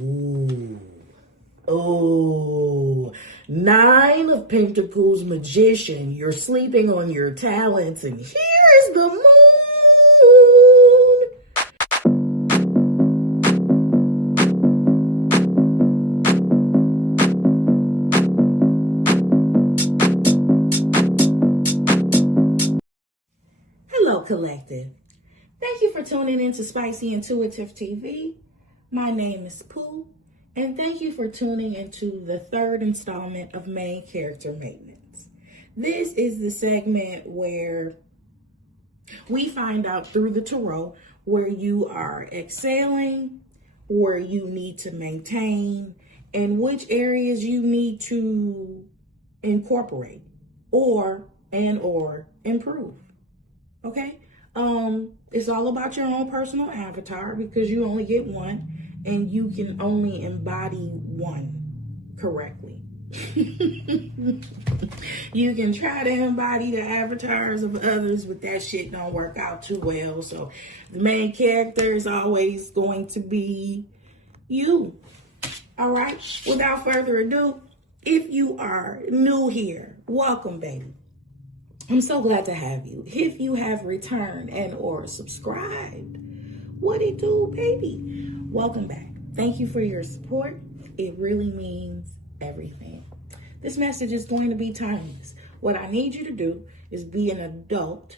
Ooh. Oh, Nine of Pentacles, Magician. You're sleeping on your talents, and here's the moon. Hello, Collective. Thank you for tuning in to Spicy Intuitive TV. My name is Pooh. And thank you for tuning into the third installment of Main Character Maintenance. This is the segment where we find out through the tarot where you are excelling, where you need to maintain, and which areas you need to incorporate or improve. Okay? It's all about your own personal avatar because you only get one. And you can only embody one correctly. You can try to embody the avatars of others, but that shit don't work out too well. So the main character is always going to be you. All right. Without further ado, if you are new here, welcome, baby. I'm so glad to have you. If you have returned and or subscribed, what it do, baby? Welcome back. Thank you for your support. It really means everything. This message is going to be timeless. What I need you to do is be an adult,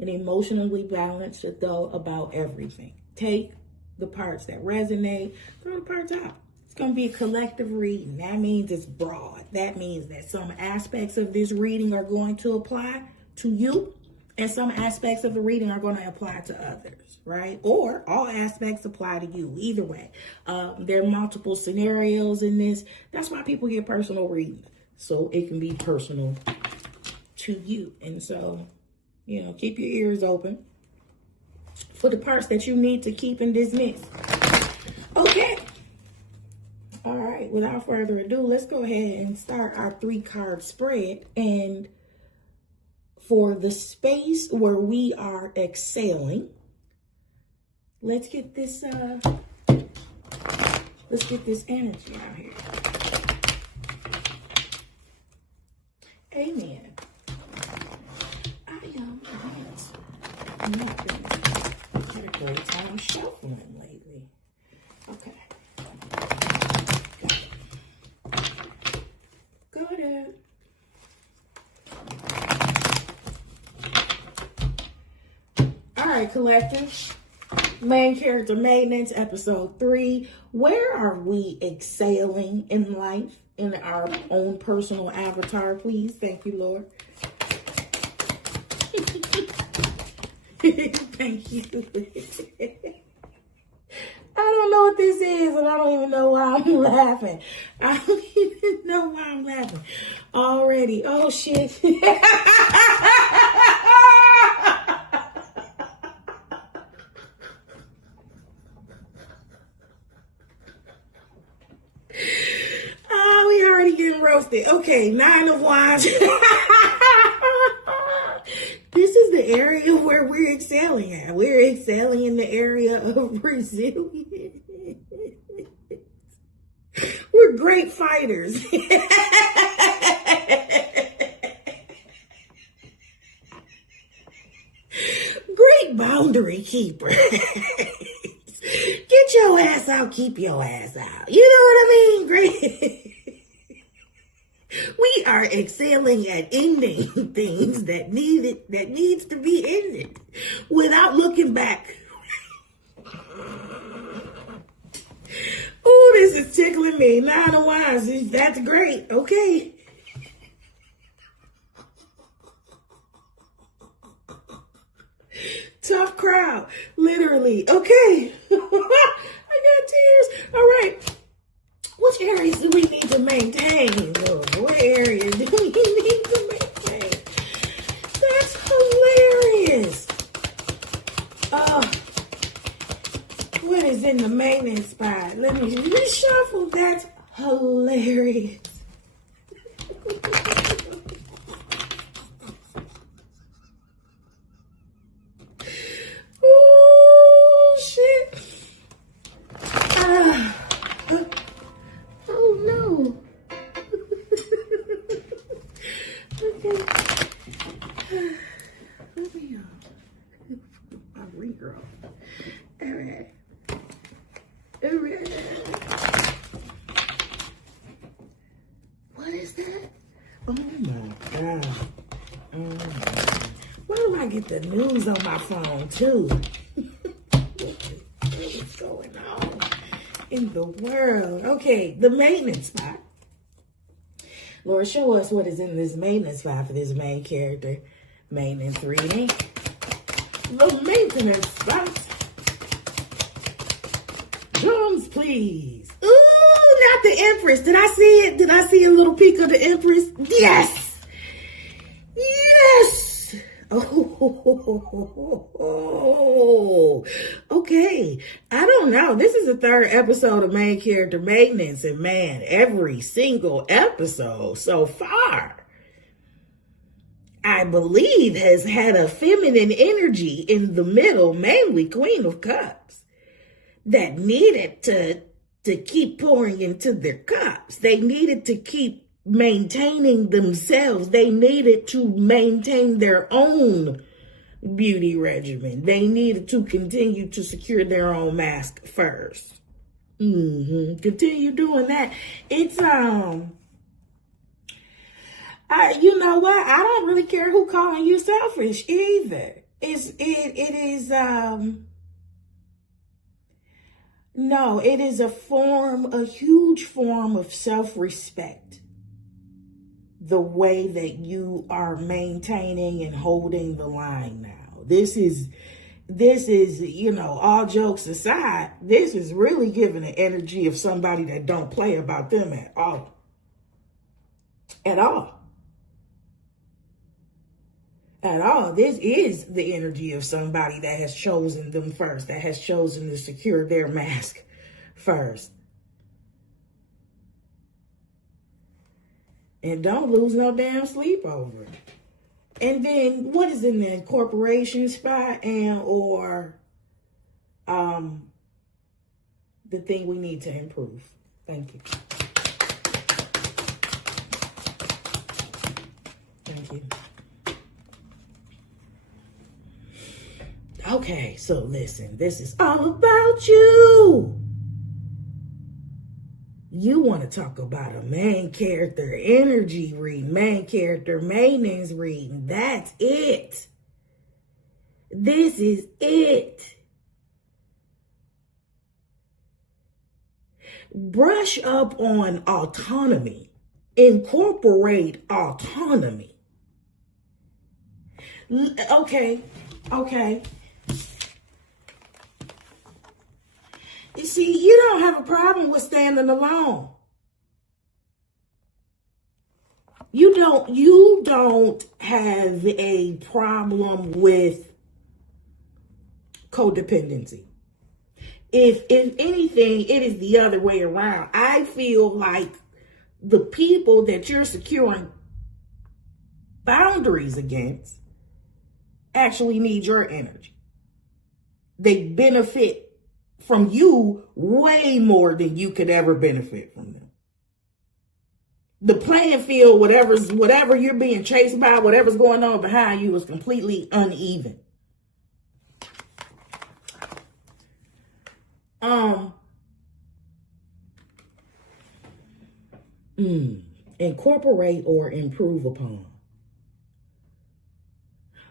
an emotionally balanced adult about everything. Take the parts that resonate, throw the parts out. It's going to be a collective reading. That means it's broad. That means that some aspects of this reading are going to apply to you, and some aspects of the reading are going to apply to others, right? Or all aspects apply to you. Either way, there are multiple scenarios in this. That's why people get personal readings, so it can be personal to you. And so, keep your ears open for the parts that you need to keep and dismiss. Okay. All right. Without further ado, let's go ahead and start our 3-card spread. And for the space where we are excelling, let's get this energy out here. Amen. I had a great time shuffling lately. Okay. Got it. All right, collective. Main Character Maintenance, episode 3. Where are we excelling in life, in our own personal avatar, please? Thank you, Lord. Thank you. I don't know what this is, and I don't even know why I'm laughing. I don't even know why I'm laughing already. Oh, shit. We already getting roasted. Okay, 9 of Wands. This is the area where we're excelling at. We're excelling in the area of resilience. We're great fighters. Great boundary keepers. Get your ass out, keep your ass out. You know what I mean? Great. We are excelling at ending things that needs to be ended without looking back. Oh, this is tickling me. 9 of Wands. That's great. Okay. Tough crowd. Literally. Okay. I got tears. All right. Which areas do we need to maintain? What areas do we need to maintain? That's hilarious. What is in the maintenance spot? Let me reshuffle. That's hilarious. Oh, shit. All right. All right. What is that? Oh my God. Oh my God. Why do I get the news on my phone too? What is going on in the world? Okay, the maintenance spot. Lord, show us what is in this maintenance spot for this main character. Maintenance reading. The maintenance spot. Drums, please. Ooh, not the Empress. Did I see it? Did I see a little peek of the Empress? Yes. Yes. Oh, okay. I don't know. This is the third episode of Main Character Maintenance, and man, every single episode so far, I believe, has had a feminine energy in the middle, mainly Queen of Cups, that needed to keep pouring into their cups. They needed to keep maintaining themselves. They needed to maintain their own beauty regimen. They needed to continue to secure their own mask first. Continue doing that. It's you know what? I don't really care who calling you selfish either. No, it is a huge form of self-respect. The way that you are maintaining and holding the line now. This is, you know, all jokes aside, this is really giving the energy of somebody that don't play about them at all. At all. At all. This is the energy of somebody that has chosen them first, that has chosen to secure their mask first. And don't lose no damn sleep over it. And then what is in the incorporation spot and or the thing we need to improve? Thank you. Thank you. Okay, so listen, this is all about you. You want to talk about a main character energy reading, main character maintenance reading. That's it. This is it. Brush up on autonomy. Incorporate autonomy. Okay. You see, you don't have a problem with standing alone. You don't have a problem with codependency. If anything, it is the other way around. I feel like the people that you're securing boundaries against actually need your energy. They benefit from you way more than you could ever benefit from them. The playing field, whatever you're being chased by, whatever's going on behind you is completely uneven. Incorporate or improve upon.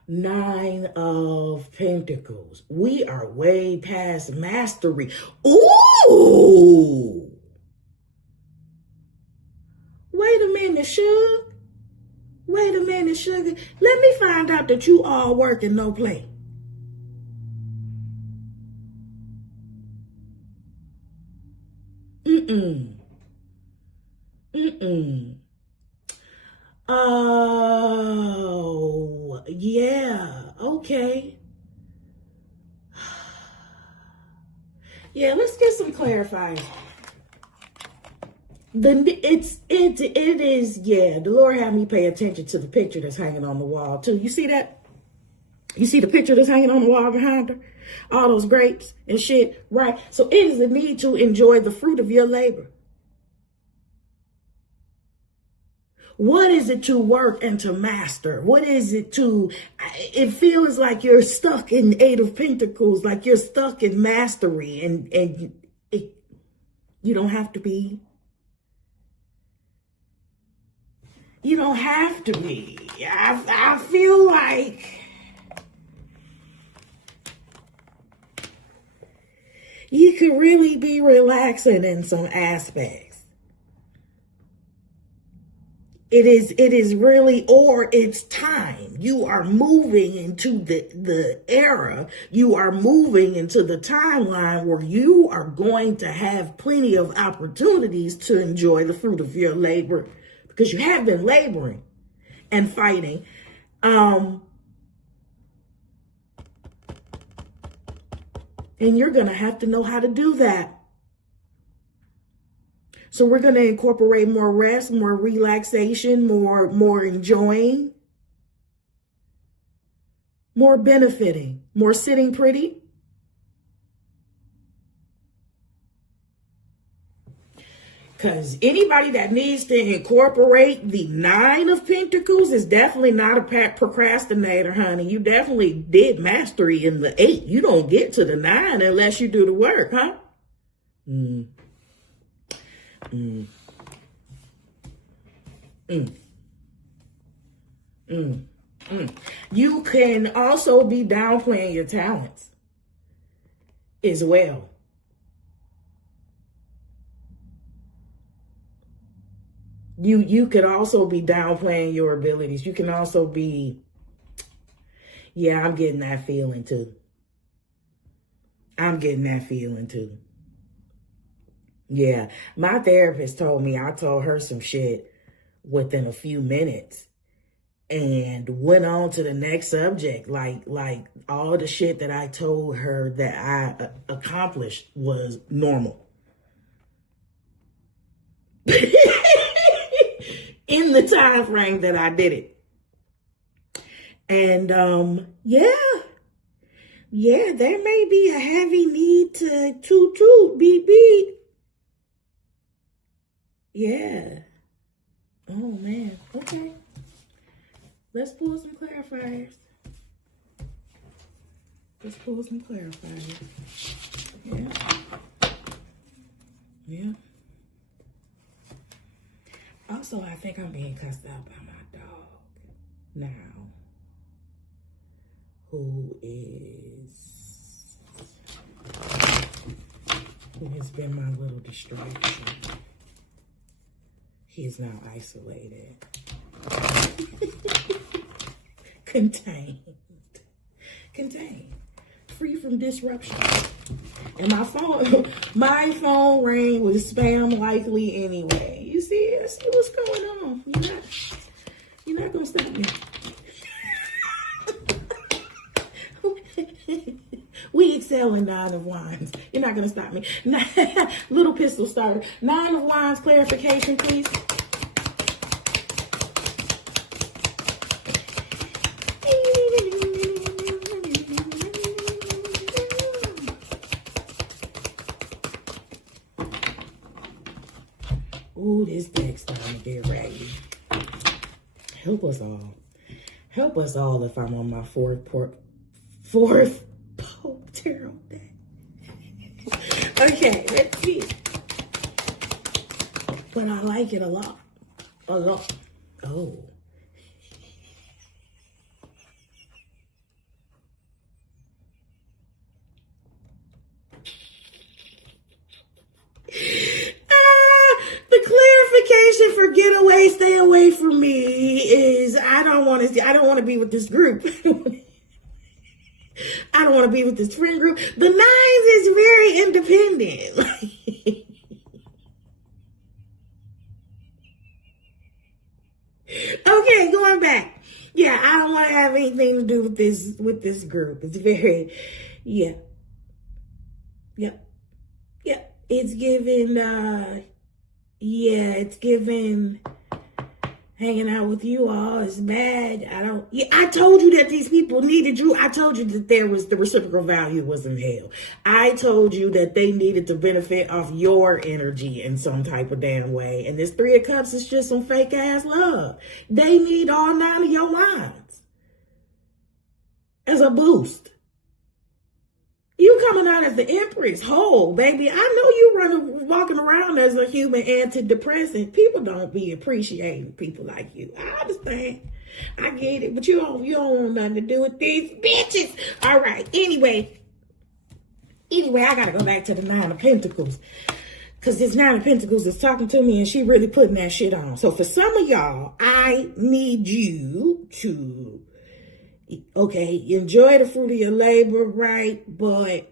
9 of Pentacles. We are way past mastery. Ooh! Wait a minute, Sugar. Wait a minute, Sugar. Let me find out that you all work and no play. Oh, yeah. Okay. Yeah, let's get some clarifying. It is, yeah, the Lord had me pay attention to the picture that's hanging on the wall too. You see that? You see the picture that's hanging on the wall behind her? All those grapes and shit, right? So it is the need to enjoy the fruit of your labor. What is it to work and to master? What is it to, it feels like you're stuck in Eight of Pentacles, like you're stuck in mastery, and you don't have to be. You don't have to be. I feel like you could really be relaxing in some aspects. It is really, or it's time. You are moving into the era. You are moving into the timeline where you are going to have plenty of opportunities to enjoy the fruit of your labor, because you have been laboring and fighting. And you're going to have to know how to do that. So we're going to incorporate more rest, more relaxation, more enjoying, more benefiting, more sitting pretty. Because anybody that needs to incorporate the Nine of Pentacles is definitely not a procrastinator, honey. You definitely did mastery in the 8. You don't get to the 9 unless you do the work, huh? You can also be downplaying your talents as well. You could also be downplaying your abilities. You can also be, yeah, I'm getting that feeling too. I'm getting that feeling too. Yeah, my therapist told me I told her some shit within a few minutes and went on to the next subject. Like all the shit that I told her that I accomplished was normal. In the time frame that I did it. And yeah, there may be a heavy need to toot beep beep. Yeah. Oh man. Okay. Let's pull some clarifiers. Yeah. Also, I think I'm being cussed out by my dog now, who has been my little distraction. He is now isolated. Contained. Free from disruption. And my phone rang with spam likely anyway. You see what's going on. You're not gonna stop me. We excel in 9 of Wands. You're not gonna stop me. Little pistol starter. 9 of Wands clarification, please. Ooh, this deck's starting to get raggy. Help us all. Help us all if I'm on my fourth Pope Tarot deck. Okay, let's see. But I like it a lot. A lot. Oh. For get away, stay away from me is I don't want to be with this group. I don't want to be with this friend group. The 9s is very independent. Okay, going back. Yeah, I don't want to have anything to do with this group. It's very, yeah. Yep. It's given, yeah, it's given hanging out with you all is bad. I told you that these people needed you. I told you that the reciprocal value was in hell. I told you that they needed to benefit off your energy in some type of damn way. And this Three of Cups is just some fake ass love. They need all 9 of your lines as a boost. You coming out as the Empress, whole, baby. I know you walking around as a human antidepressant. People don't be appreciating people like you. I understand. I get it, but you don't want nothing to do with these bitches. All right. Anyway, I gotta go back to the 9 of Pentacles. Because this 9 of Pentacles is talking to me and she really putting that shit on. So for some of y'all, I need you to... Okay, enjoy the fruit of your labor, right? But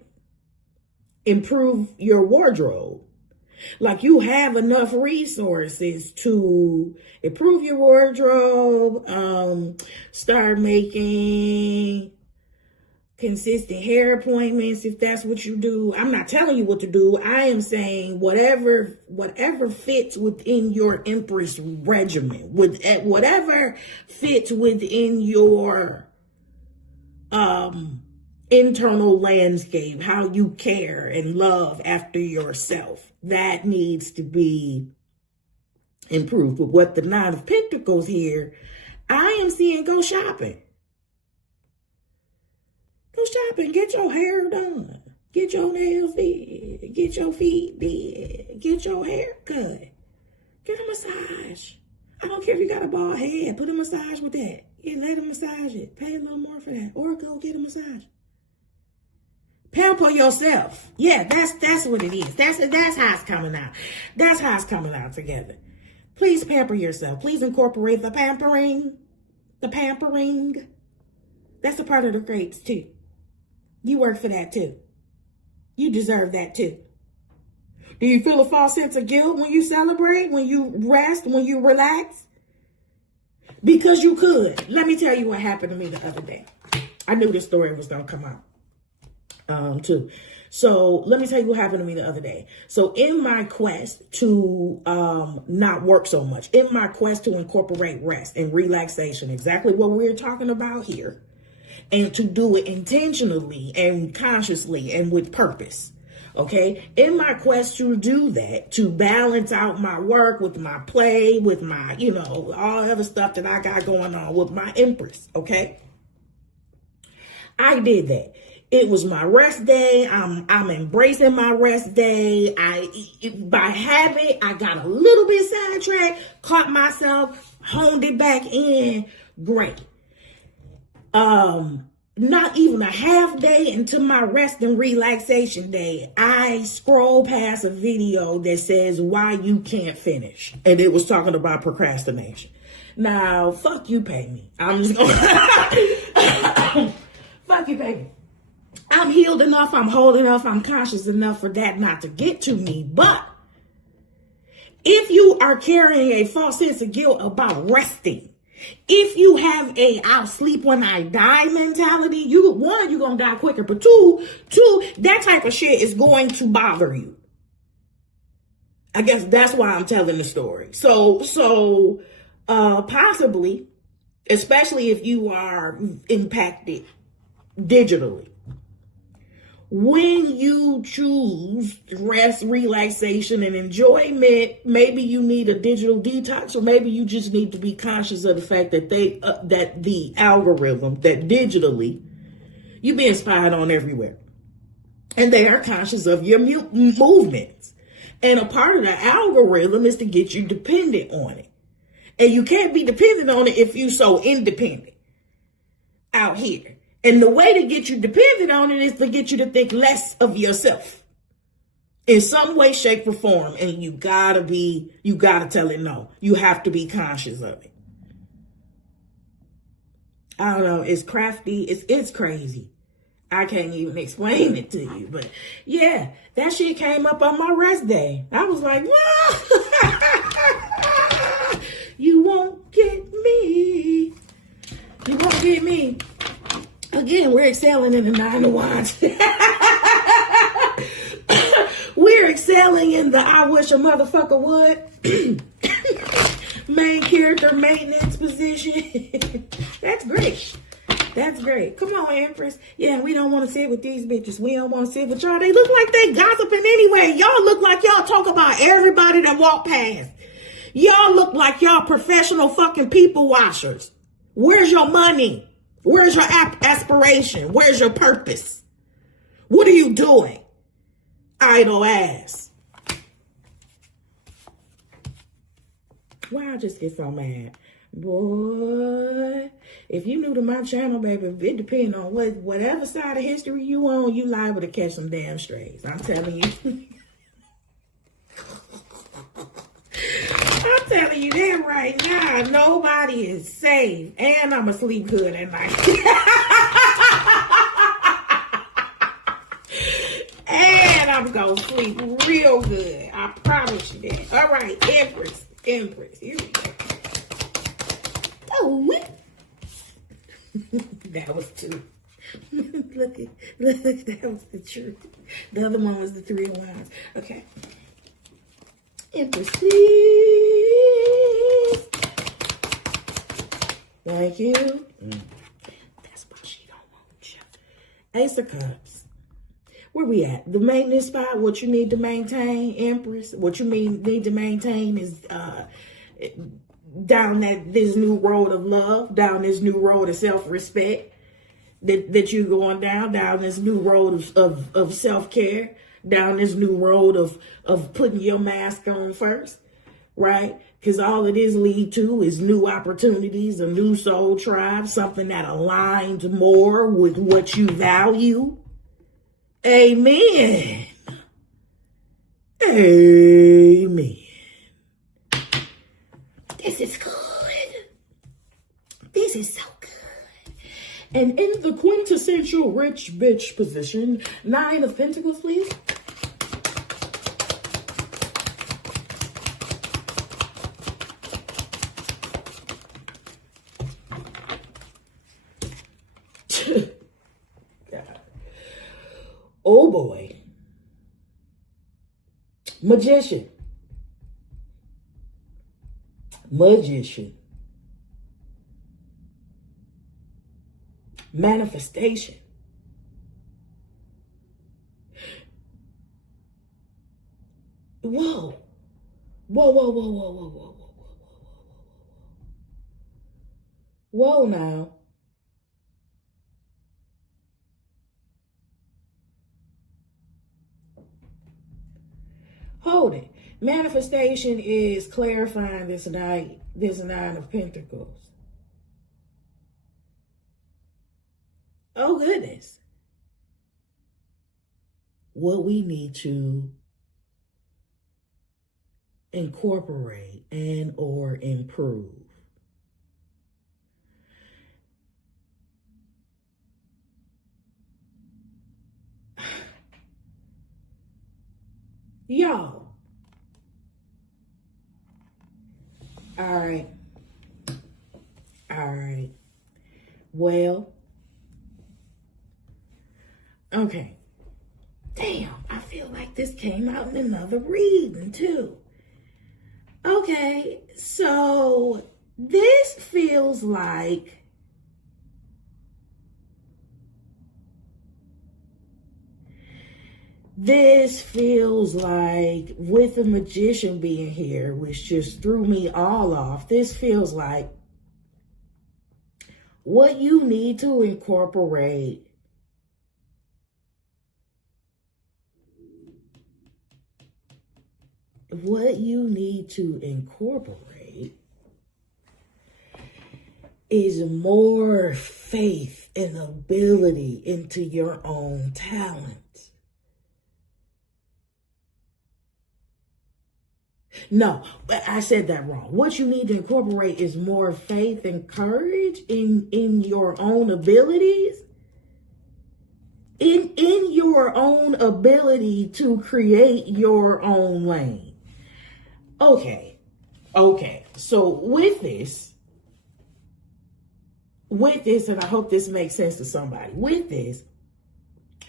improve your wardrobe. Like you have enough resources to improve your wardrobe, start making consistent hair appointments if that's what you do. I'm not telling you what to do. I am saying whatever fits within your Empress regimen, whatever fits within your internal landscape, how you care and love after yourself, that needs to be improved. But what the 9 of Pentacles here, I am seeing, go shopping. Go shopping, get your hair done, get your nails did, get your feet did, get your hair cut, get a massage. I don't care if you got a bald head, put a massage with that. Yeah, let them massage it. Pay a little more for that. Or go get a massage. Pamper yourself. Yeah, that's what it is. That's how it's coming out. That's how it's coming out together. Please pamper yourself. Please incorporate the pampering. The pampering. That's a part of the grapes too. You work for that too. You deserve that too. Do you feel a false sense of guilt when you celebrate, when you rest, when you relax? Because you could. Let me tell you what happened to me the other day. I knew this story was going to come out too. So let me tell you what happened to me the other day. So in my quest to not work so much, in my quest to incorporate rest and relaxation, exactly what we're talking about here, and to do it intentionally and consciously and with purpose. Okay, in my quest to do that, to balance out my work with my play, with my, all the other stuff that I got going on with my Empress. Okay, I did that. It was my rest day. I'm embracing my rest day. By habit, I got a little bit sidetracked, caught myself, honed it back in. Great. Not even a half day into my rest and relaxation day, I scroll past a video that says why you can't finish. And it was talking about procrastination. Now, fuck you, pay me. I'm just going to... Fuck you, pay me. I'm healed enough, I'm whole enough, I'm conscious enough for that not to get to me. But if you are carrying a false sense of guilt about resting, if you have a I'll sleep when I die mentality, you're going to die quicker. But two, that type of shit is going to bother you. I guess that's why I'm telling the story. So possibly, especially if you are impacted digitally, when you choose rest, relaxation, and enjoyment, maybe you need a digital detox, or maybe you just need to be conscious of the fact that that the algorithm, that digitally, you're being spied on everywhere. And they are conscious of your movements. And a part of the algorithm is to get you dependent on it. And you can't be dependent on it if you're so independent out here. And the way to get you dependent on it is to get you to think less of yourself in some way, shape, or form. And you gotta tell it no. You have to be conscious of it. I don't know. It's crafty. It's crazy. I can't even explain it to you. But yeah, that shit came up on my rest day. I was like, you won't get me. You won't get me. Again, we're excelling in the 9 of Wands. We're excelling in the I wish a motherfucker would. Main character maintenance position. That's great. That's great. Come on, Empress. Yeah, we don't want to sit with these bitches. We don't want to sit with y'all. They look like they gossiping anyway. Y'all look like y'all talk about everybody that walk past. Y'all look like y'all professional fucking people washers. Where's your money? Where's your aspiration? Where's your purpose? What are you doing? Idle ass. Why I just get so mad? Boy, if you new to my channel, baby, it depends on whatever side of history you on, you liable to catch some damn strays. I'm telling you. I'm telling you that right now. Nobody is safe. And I'm asleep good at night. And I'm going to sleep real good. I promise you that. All right, Empress. Empress. Here we go. Oh, that was two. Look, that was the truth. The other one was the 3 of Wands. Okay. Empress, please. Thank you. That's why she don't want you. Ace of Cups. Where we at? The maintenance spot. What you need to maintain, Empress. What you need to maintain is down this new road of love, down this new road of self-respect that you're going down this new road of self-care, down this new road of putting your mask on first, right? Because all it is lead to is new opportunities, a new soul tribe, something that aligns more with what you value. Amen. Amen. This is good. This is so good. And in the quintessential rich bitch position, 9 of Pentacles, please. God. Oh boy. Magician. Manifestation. Whoa. Whoa now. Hold it. Manifestation is clarifying this 9 of Pentacles. Oh, goodness. What we need to incorporate and or improve. Y'all. All right. Well. Okay. Damn, I feel like this came out in another reading too. Okay, so this feels like with the Magician being here, which just threw me all off, this feels like what you need to incorporate is more faith and ability into your own talent. No, but I said that wrong. What you need to incorporate is more faith and courage in your own abilities. In your own ability to create your own lane. Okay. So with this, and I hope this makes sense to somebody. With this,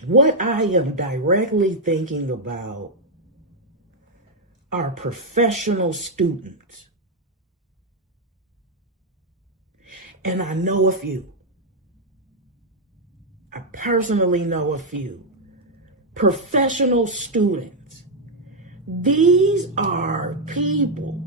what I am directly thinking about are professional students. And I know a few. I personally know a few. Professional students. These are people.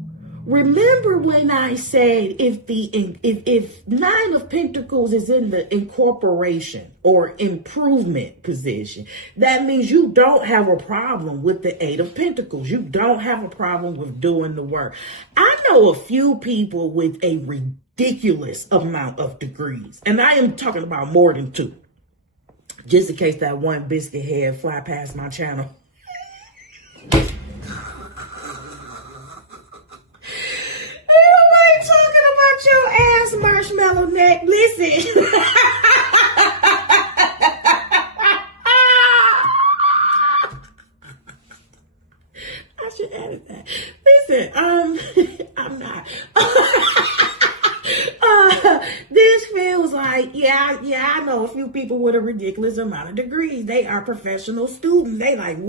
Remember when I said if Nine of Pentacles is in the incorporation or improvement position, that means you don't have a problem with the Eight of Pentacles. You don't have a problem with doing the work. I know a few people with a ridiculous amount of degrees, and I am talking about more than 2. Just in case that one biscuit head fly past my channel. Your ass marshmallow neck. Listen. I should edit that. Listen, I'm not. This feels like, yeah, I know a few people with a ridiculous amount of degrees. They are professional students. They like,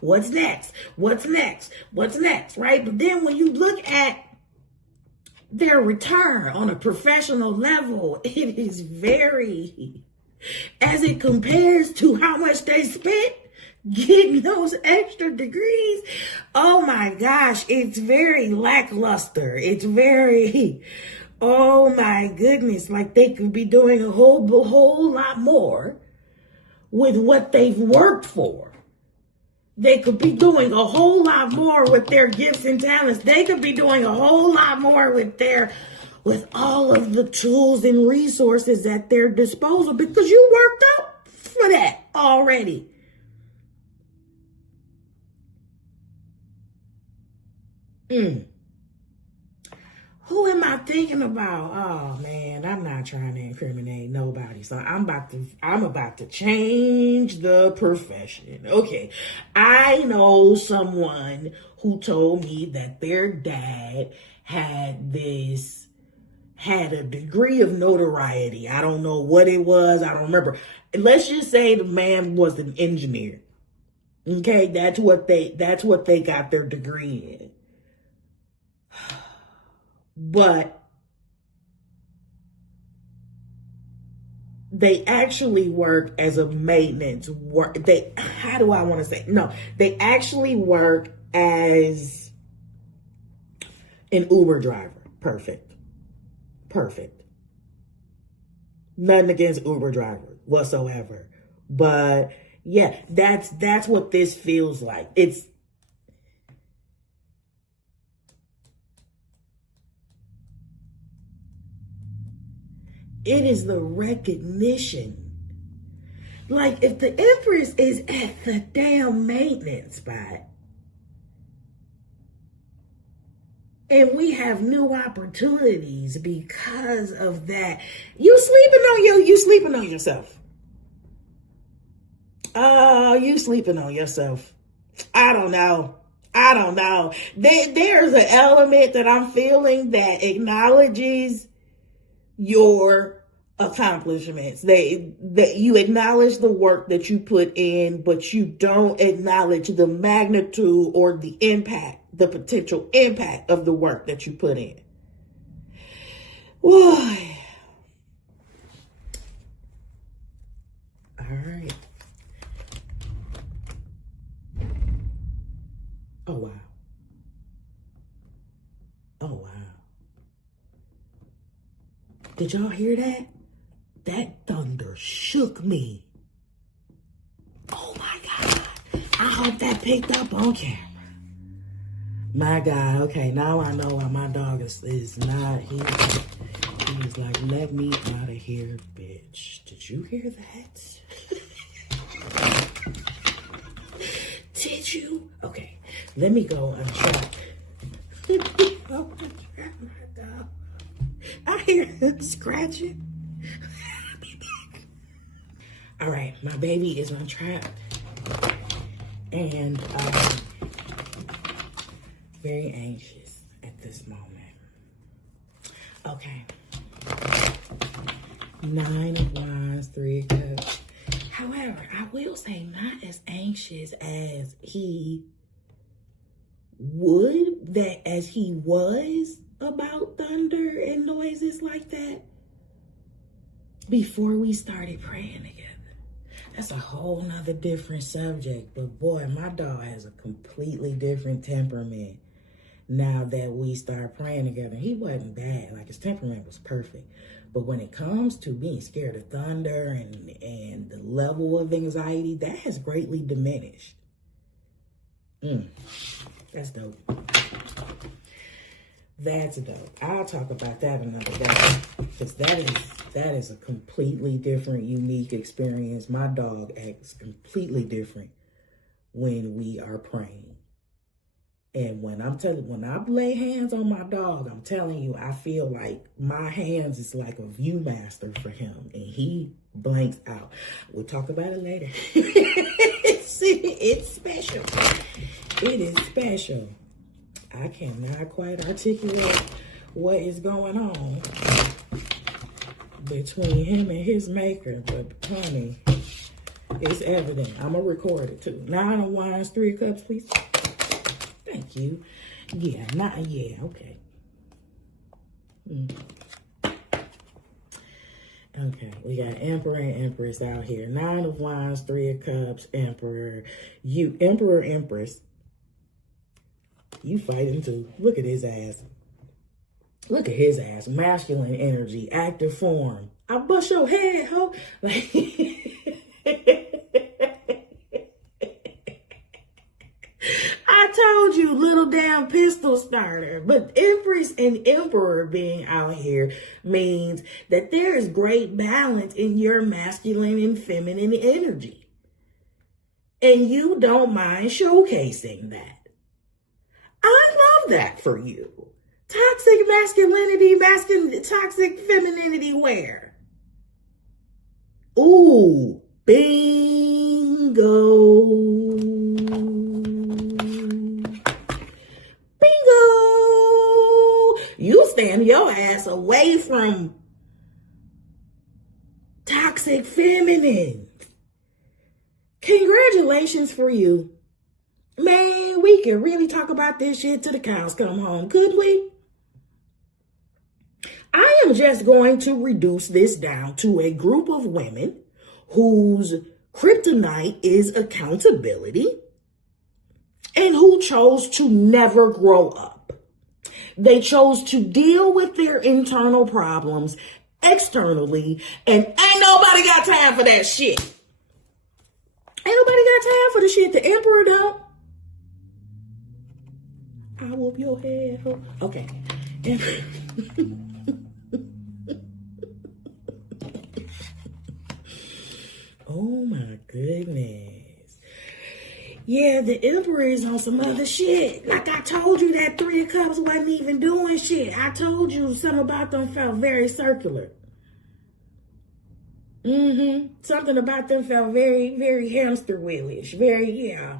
what's next? What's next? What's next? Right? But then when you look at their return on a professional level, it is very, as it compares to how much they spent getting those extra degrees, oh my gosh, it's very lackluster. It's very, oh my goodness, like they could be doing a whole lot more with what they've worked for. They could be doing a whole lot more with their gifts and talents. They could be doing a whole lot more with all of the tools and resources at their disposal because you worked out for that already. Who am I thinking about? Oh man, I'm not trying to incriminate nobody. So I'm about to change the profession. Okay. I know someone who told me that their dad had a degree of notoriety. I don't know what it was. I don't remember. Let's just say the man was an engineer. Okay, that's what they got their degree in. But they actually work as a maintenance work. They actually work as an Uber driver. Perfect. Nothing against Uber drivers whatsoever. But yeah, that's what this feels like. It is the recognition. Like if the Empress is at the damn maintenance spot and we have new opportunities because of that, you sleeping on yourself. Oh, you sleeping on yourself. I don't know. There's an element that I'm feeling that acknowledges your accomplishments. That you acknowledge the work that you put in, but you don't acknowledge the magnitude or the impact, the potential impact of the work that you put in. Why? All right. Oh wow. Did y'all hear that? That thunder shook me. Oh my God. I hope that picked up on camera. My God. Okay, now I know why my dog is not here. He's like, let me out of here, bitch. Did you hear that? Did you? Okay, let me go untrap. I hear him scratching. I'll be back. All right, my baby is untrapped. And very anxious at this moment. Okay. 9 of Wands, 3 of Cups. However, I will say not as anxious as he was about thunder and noises like that. before we started praying together. That's a whole nother different subject. But boy, my dog has a completely different temperament now that we start praying together. He wasn't bad. Like, his temperament was perfect. But when it comes to being scared of thunder and the level of anxiety, that has greatly diminished. That's dope. That's dope. I'll talk about that another day. Because that is a completely different, unique experience. My dog acts completely different when we are praying. And when I lay hands on my dog, I'm telling you, I feel like my hands is like a Viewmaster for him, and he blanks out. We'll talk about it later. It's special. It is special. I cannot quite articulate what is going on between him and his maker, but honey, it's evident. I'm gonna record it too. 9 of Wands, 3 of Cups, please. Thank you. Yeah, okay. Okay, we got Emperor and Empress out here. 9 of Wands, 3 of Cups, Emperor. Emperor, Empress. You fighting too. Look at his ass. Look at his ass. Masculine energy, active form. I bust your head, ho. Like, I told you, little damn pistol starter. But Empress and Emperor being out here means that there is great balance in your masculine and feminine energy. And you don't mind showcasing that. I love that for you. Toxic masculinity, toxic femininity where? Ooh, bingo. Bingo. You stand your ass away from toxic feminine. Congratulations for you. Man, we can really talk about this shit till the cows come home, could we? I am just going to reduce this down to a group of women whose kryptonite is accountability and who chose to never grow up. They chose to deal with their internal problems externally, and ain't nobody got time for that shit. Ain't nobody got time for the shit. The Emperor don't. I whoop your head. Okay. Oh my goodness. Yeah, the Emperor is on some other shit. Like I told you, that 3 of Cups wasn't even doing shit. I told you something about them felt very circular. Something about them felt very, very hamster wheelish. Very, yeah.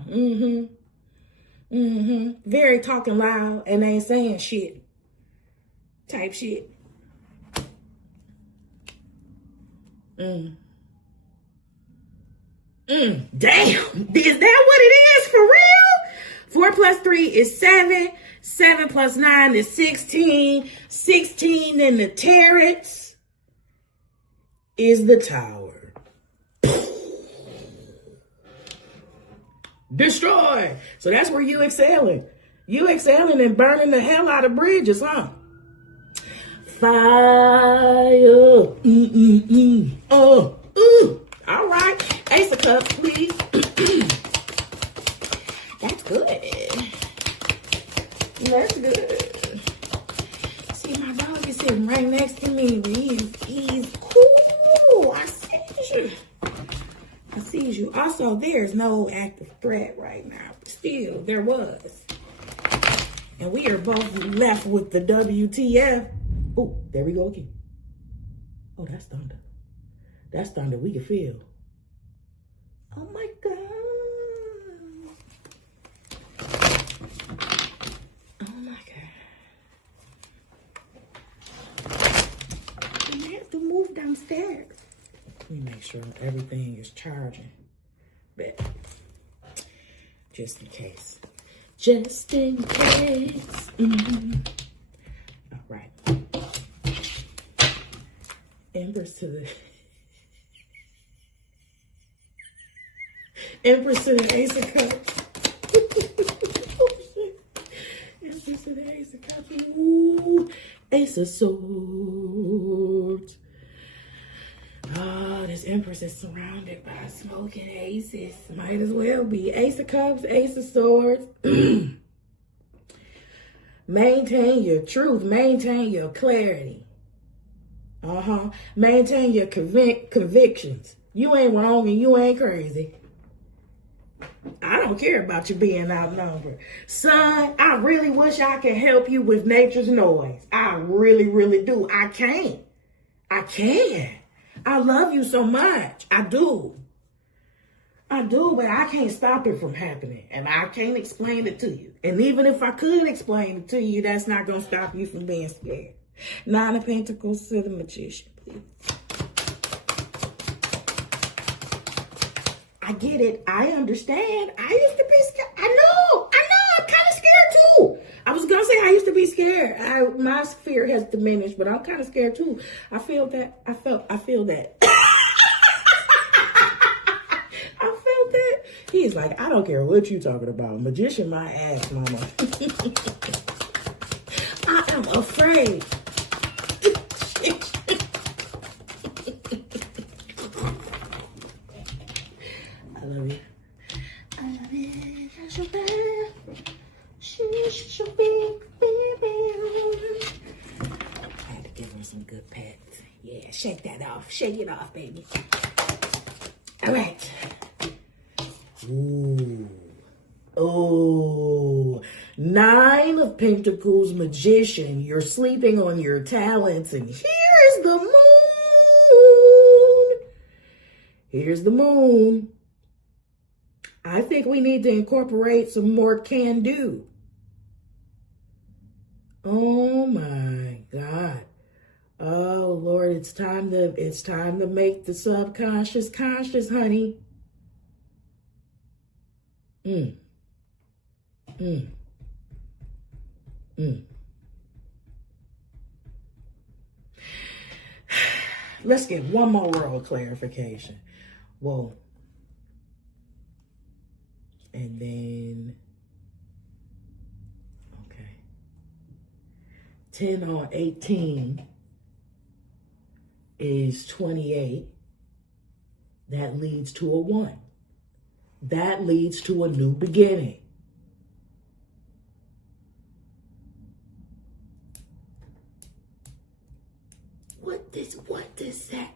Very talking loud and ain't saying shit. Type shit. Damn. Is that what it is for real? 4 plus 3 is 7. 7 plus 9 is 16. 16 in the turrets is the Tower. Destroy. So that's where you excelling. You excelling and burning the hell out of bridges, huh? Fire. All right. Ace of Cups, please. That's good. That's good. See, my dog is sitting right next to me. He's cool. I see you. Also, there's no active threat right now. Still, there was. And we are both left with the WTF. Oh, there we go again. Oh, that's thunder. That's thunder we can feel. Oh my God. Oh my God. I have to move downstairs. Let me make sure everything is charging. But just in case. Just in case. All right. Empress to the Empress to the Ace of Cups. Oh, shit. Empress to the Ace of Cups. Ooh. Ace of Swords. Oh, this Empress is surrounded by smoking aces. Might as well be. Ace of Cups, Ace of Swords. Maintain your truth. Maintain your clarity. Maintain your convictions. You ain't wrong and you ain't crazy. I don't care about you being outnumbered. Son, I really wish I could help you with nature's noise. I really, really do. I can. I love you so much. I do, but I can't stop it from happening. And I can't explain it to you. And even if I could explain it to you, that's not going to stop you from being scared. Nine of Pentacles to the Magician, please. I get it. I understand. I used to be scared. I know. I'm kind of scared too. I was going to say I used to be scared. My fear has diminished, but I'm kind of scared too. I feel that. I feel that. I felt that. He's like, I don't care what you talking about. Magician my ass, mama. I am afraid. I love you. I love it. That's your bad. She's your big baby. I had to give her some good pets. Yeah, shake that off. Shake it off, baby. All right. Ooh. Nine of Pentacles, Magician. You're sleeping on your talents. And here's the moon. Here's the moon. I think we need to incorporate some more can do. Oh my God. Oh Lord, it's time to make the subconscious conscious, honey. Let's get one more world clarification. Whoa. And then, okay. 10 on 18 is 28. That leads to a 1. That leads to a new beginning.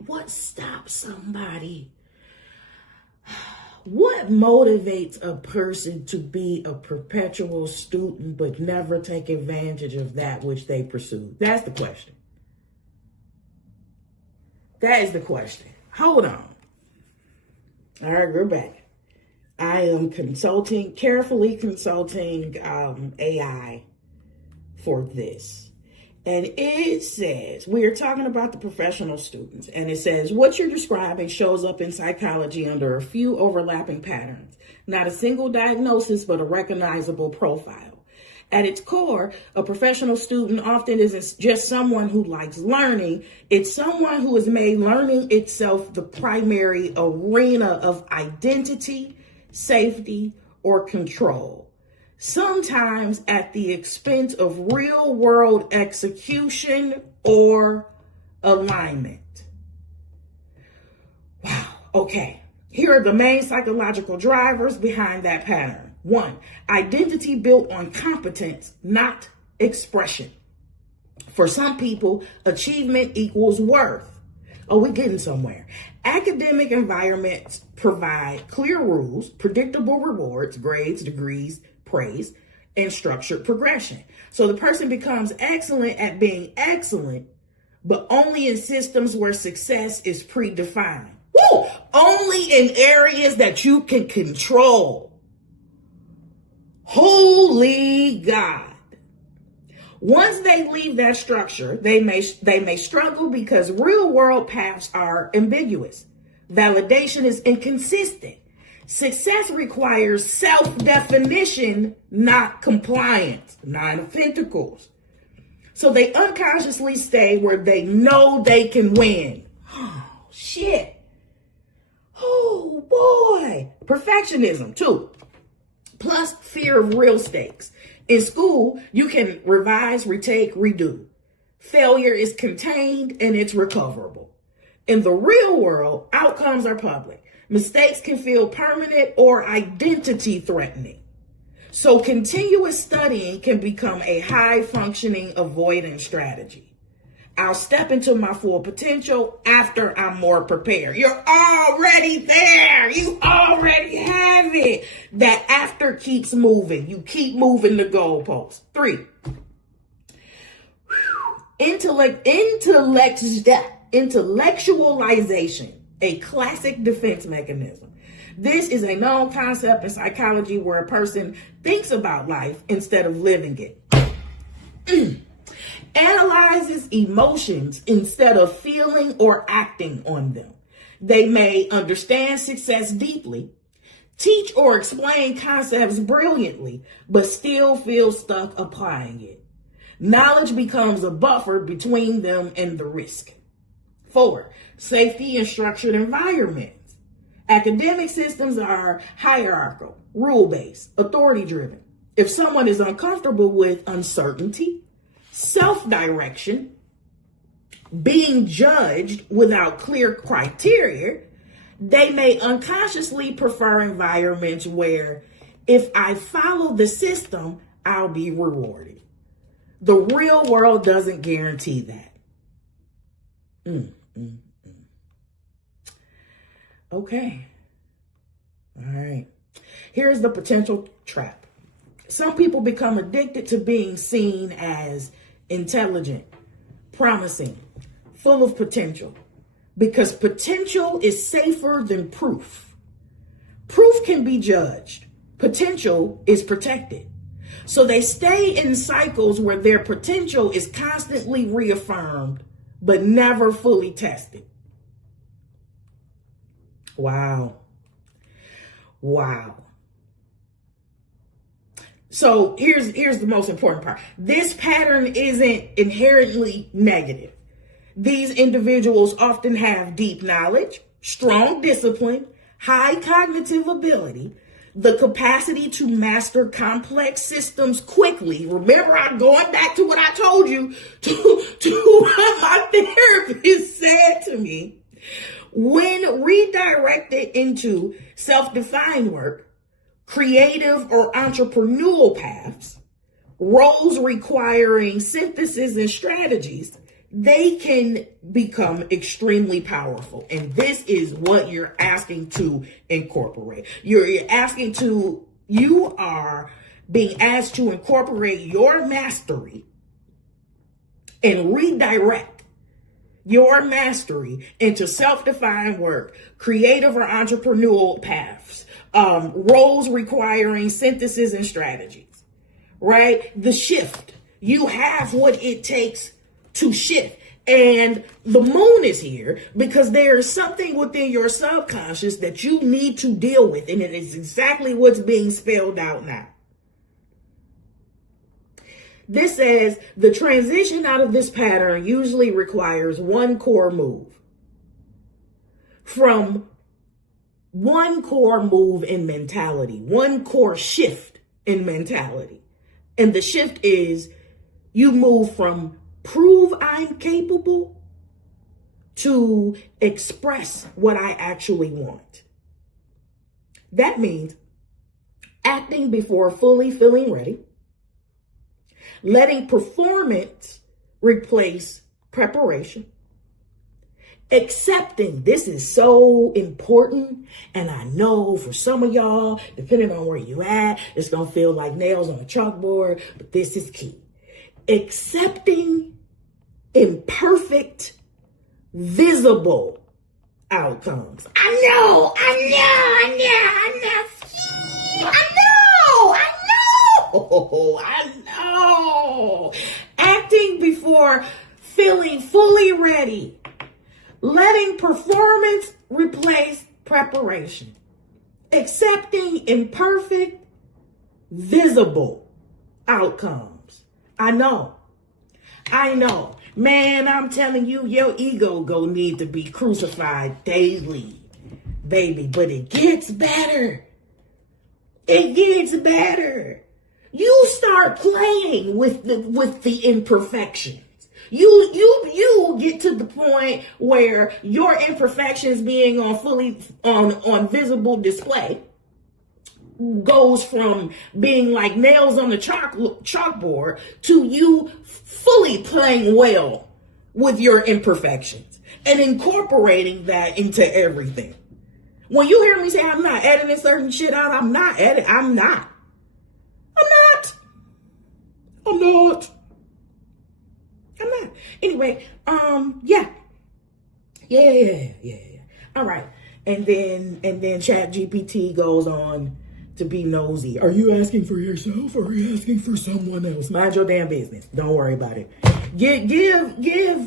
What stops somebody? What motivates a person to be a perpetual student but never take advantage of that which they pursue? That's the question. That is the question. Hold on. All right, we're back. I am carefully consulting AI for this. And it says, we are talking about the professional students. And it says, what you're describing shows up in psychology under a few overlapping patterns. Not a single diagnosis, but a recognizable profile. At its core, a professional student often isn't just someone who likes learning. It's someone who has made learning itself the primary arena of identity, safety, or control. Sometimes at the expense of real world execution or alignment. Wow. Okay. Here are the main psychological drivers behind that pattern. 1, identity built on competence, not expression. For some people, achievement equals worth. Oh, we're getting somewhere. Academic environments provide clear rules, predictable rewards, grades, degrees, praise, and structured progression. So the person becomes excellent at being excellent, but only in systems where success is predefined. Woo! Only in areas that you can control. Holy God. Once they leave that structure, they may struggle because real world paths are ambiguous. Validation is inconsistent. Success requires self-definition, not compliance. 9 of Pentacles. So they unconsciously stay where they know they can win. Oh, shit. Oh boy. Perfectionism too. Plus fear of real stakes. In school, you can revise, retake, redo. Failure is contained and it's recoverable. In the real world, outcomes are public. Mistakes can feel permanent or identity threatening. So continuous studying can become a high functioning avoidance strategy. I'll step into my full potential after I'm more prepared. You're already there. You already have it. That after keeps moving. You keep moving the goalposts. 3. Intellectualization, a classic defense mechanism. This is a known concept in psychology where a person thinks about life instead of living it. Analyzes emotions instead of feeling or acting on them. They may understand success deeply, teach or explain concepts brilliantly, but still feel stuck applying it. Knowledge becomes a buffer between them and the risk. 4, safety and structured environments. Academic systems are hierarchical, rule-based, authority-driven. If someone is uncomfortable with uncertainty, self-direction, being judged without clear criteria, they may unconsciously prefer environments where if I follow the system, I'll be rewarded. The real world doesn't guarantee that. Okay. All right. Here's the potential trap. Some people become addicted to being seen as intelligent, promising, full of potential, because potential is safer than proof. Proof can be judged. Potential is protected. So they stay in cycles where their potential is constantly reaffirmed, but never fully tested. Wow. So here's the most important part. This pattern isn't inherently negative. These individuals often have deep knowledge, strong discipline, high cognitive ability, the capacity to master complex systems quickly. Remember, I'm going back to what I told you to what my therapist said to me. When redirected into self-defined work, creative or entrepreneurial paths, roles requiring synthesis and strategies, they can become extremely powerful. And this is what you're asking to incorporate. You are being asked to incorporate your mastery and redirect your mastery into self-defined work, creative or entrepreneurial paths, roles requiring synthesis and strategies, right? The shift. You have what it takes to shift. And the moon is here because there is something within your subconscious that you need to deal with. And it is exactly what's being spelled out now. This says the transition out of this pattern usually requires one core move. From one core move in mentality, one core shift in mentality. And the shift is you move from prove I'm capable to express what I actually want. That means acting before fully feeling ready, letting performance replace preparation, accepting, this is so important, and I know for some of y'all, depending on where you at, it's going to feel like nails on a chalkboard, but this is key. Accepting imperfect, visible outcomes. I know. Acting before feeling fully ready. Letting performance replace preparation. Accepting imperfect, visible outcomes. I know. Man, I'm telling you, your ego gonna need to be crucified daily. baby, but it gets better. It gets better. You start playing with the imperfections. You get to the point where your imperfections being on visible display goes from being like nails on the chalkboard to you fully playing well with your imperfections and incorporating that into everything. When you hear me say I'm not editing certain shit out, I'm not. Anyway, yeah. All right. And then Chat GPT goes on to be nosy. Are you asking for yourself or are you asking for someone else? Mind your damn business. Don't worry about it. Give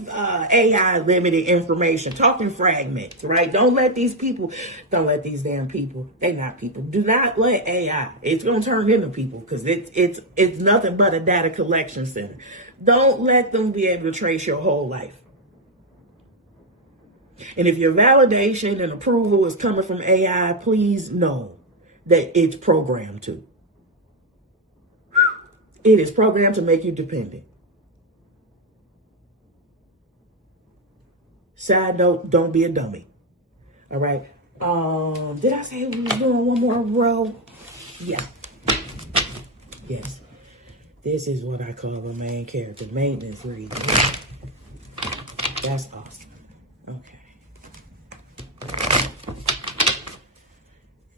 AI limited information. Talk in fragments, right? Don't let these damn people. They not people. Do not let AI. It's gonna turn into people because it's nothing but a data collection center. Don't let them be able to trace your whole life. And if your validation and approval is coming from AI, please know that it's programmed to. It is programmed to make you dependent. Side note, don't be a dummy. All right. Did I say we was doing one more row? Yeah. Yes. This is what I call a main character maintenance reading. That's awesome. Okay.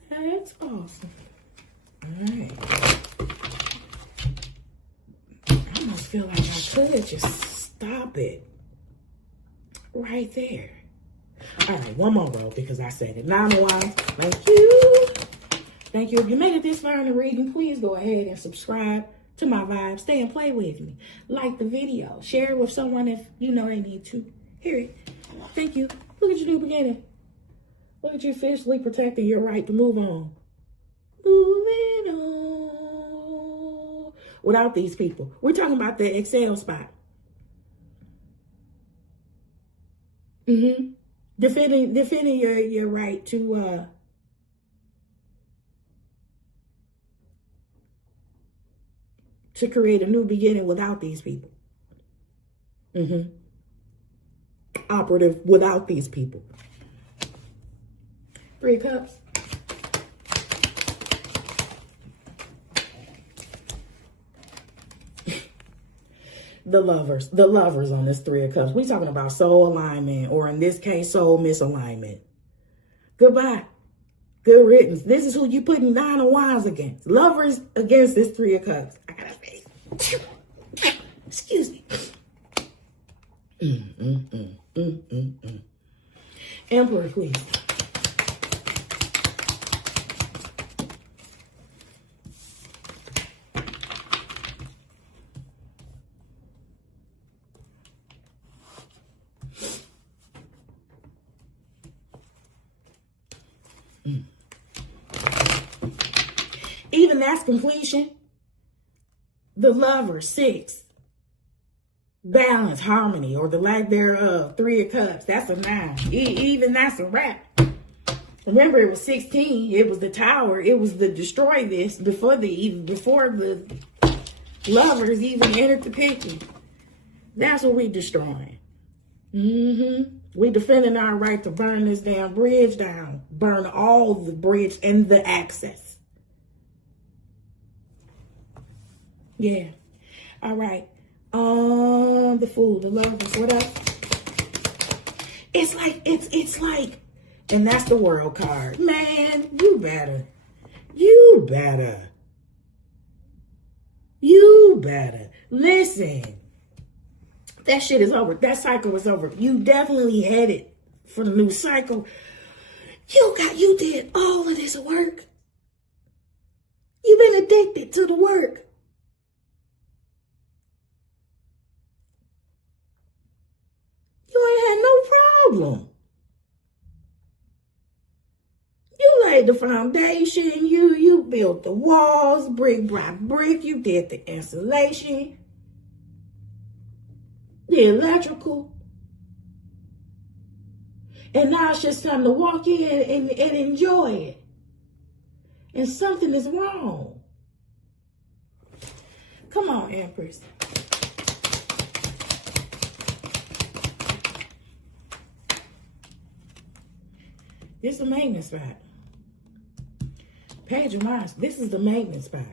That's awesome. All right. I almost feel like I could just stop it right there. All right, one more row because I said it. 9 of Wands. Thank you. Thank you. If you made it this far in the reading, please go ahead and subscribe to my vibe. Stay and play with me. Like the video. Share it with someone if you know they need to hear it. Thank you. Look at your new beginning. Look at you officially protecting your right to move on. Moving on. Without these people. We're talking about the Excel spot. Defending your right to create a new beginning without these people. Operative without these people. 3 of Cups. The lovers on this 3 of Cups. We're talking about soul alignment, or in this case, soul misalignment. Goodbye. Good riddance. This is who you putting 9 of Wands against. Lovers against this 3 of Cups. I gotta say. Excuse me. Emperor, please. Even that's completion. The lover, 6. Balance, harmony, or the lack thereof. 3 of Cups. That's a 9. Even that's a wrap. Remember, it was 16. It was the Tower. It was the destroy this before the lovers even entered the picture. That's what we destroying. We defending our right to burn this damn bridge down. Burn all the bridge and the access. Yeah. All right. The Fool, the Lovers, what up? It's like, and that's the World card. Man, you better. Listen. That shit is over. That cycle is over. You definitely headed for the new cycle. You did all of this work. You've been addicted to the work. You ain't had no problem. You laid the foundation. You built the walls, brick by brick. You did the insulation, the electrical. And now it's just time to walk in and enjoy it. And something is wrong. Come on, Empress. This is the maintenance spot. Page of Wands, this is the maintenance spot.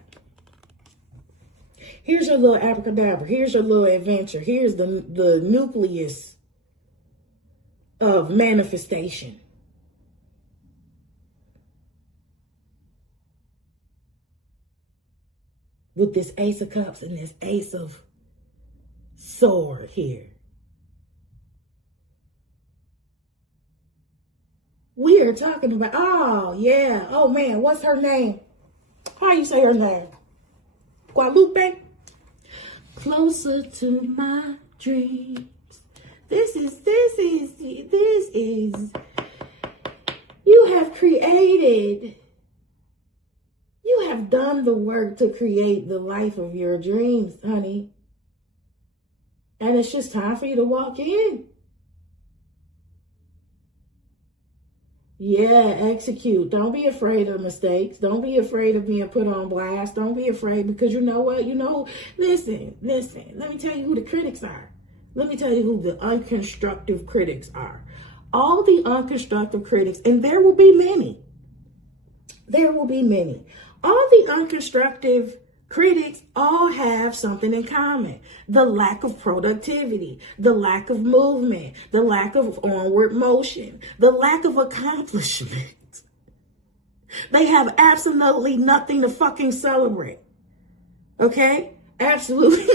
Here's your little abracadabra. Here's your little adventure. Here's the nucleus of manifestation. With this Ace of Cups and this Ace of Sword here. We are talking about, oh, yeah. Oh, man, what's her name? How you say her name? Guadalupe? Closer to my dreams. This is, you have created, you have done the work to create the life of your dreams, honey. And it's just time for you to walk in. Yeah, execute. Don't be afraid of mistakes. Don't be afraid of being put on blast. Don't be afraid, because you know what? Listen. Let me tell you who the critics are. Let me tell you who the unconstructive critics are. All the unconstructive critics, and there will be many. There will be many. All the unconstructive critics all have something in common. The lack of productivity, the lack of movement, the lack of onward motion, the lack of accomplishment. They have absolutely nothing to fucking celebrate. Okay? Absolutely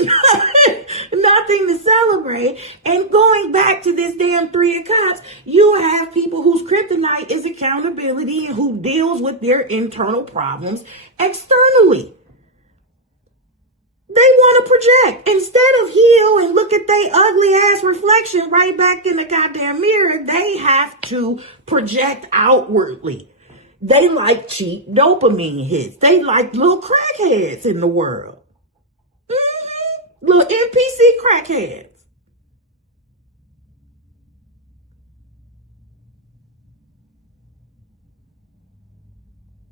nothing to celebrate. And going back to this damn Three of Cups, you have people whose kryptonite is accountability and who deals with their internal problems externally. They want to project. Instead of heal and look at their ugly ass reflection right back in the goddamn mirror, they have to project outwardly. They like cheap dopamine hits. They like little crackheads in the world. Little NPC crackheads.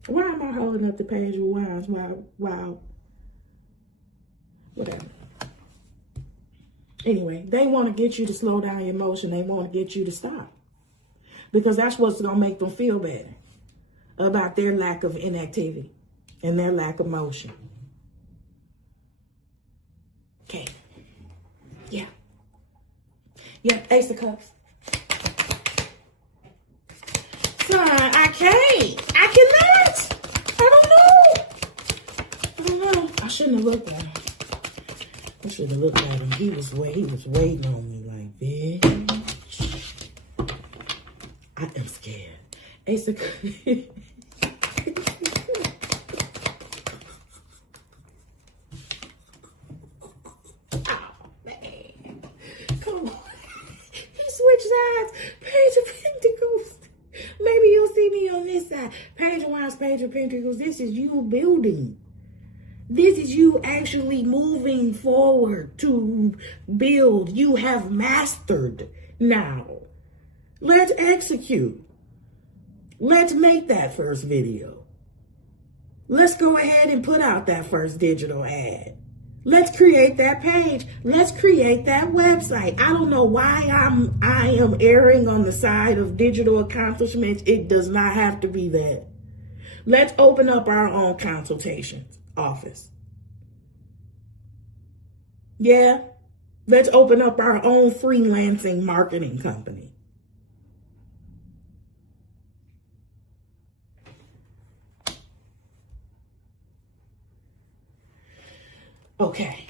Why am I holding up the Page of Wands? Wow. Whatever. Anyway, they want to get you to slow down your motion. They want to get you to stop. Because that's what's going to make them feel better about their lack of inactivity and their lack of motion. Okay. Yeah. Yeah, Ace of Cups. Son, I can't. I cannot. I don't know. I shouldn't have looked at him. I should have looked at him. He was waiting on me like, bitch. I am scared. Ace of Cups. Oh, man. Come on. He switched sides. Page of Pentacles. Maybe you'll see me on this side. Page of Wands, Page of Pentacles. This is you building. This is you actually moving forward to build. You have mastered now. Let's execute. Let's make that first video. Let's go ahead and put out that first digital ad. Let's create that page. Let's create that website. I don't know why I am erring on the side of digital accomplishments. It does not have to be that. Let's open up our own consultations office. Yeah. Let's open up our own freelancing marketing company. Okay.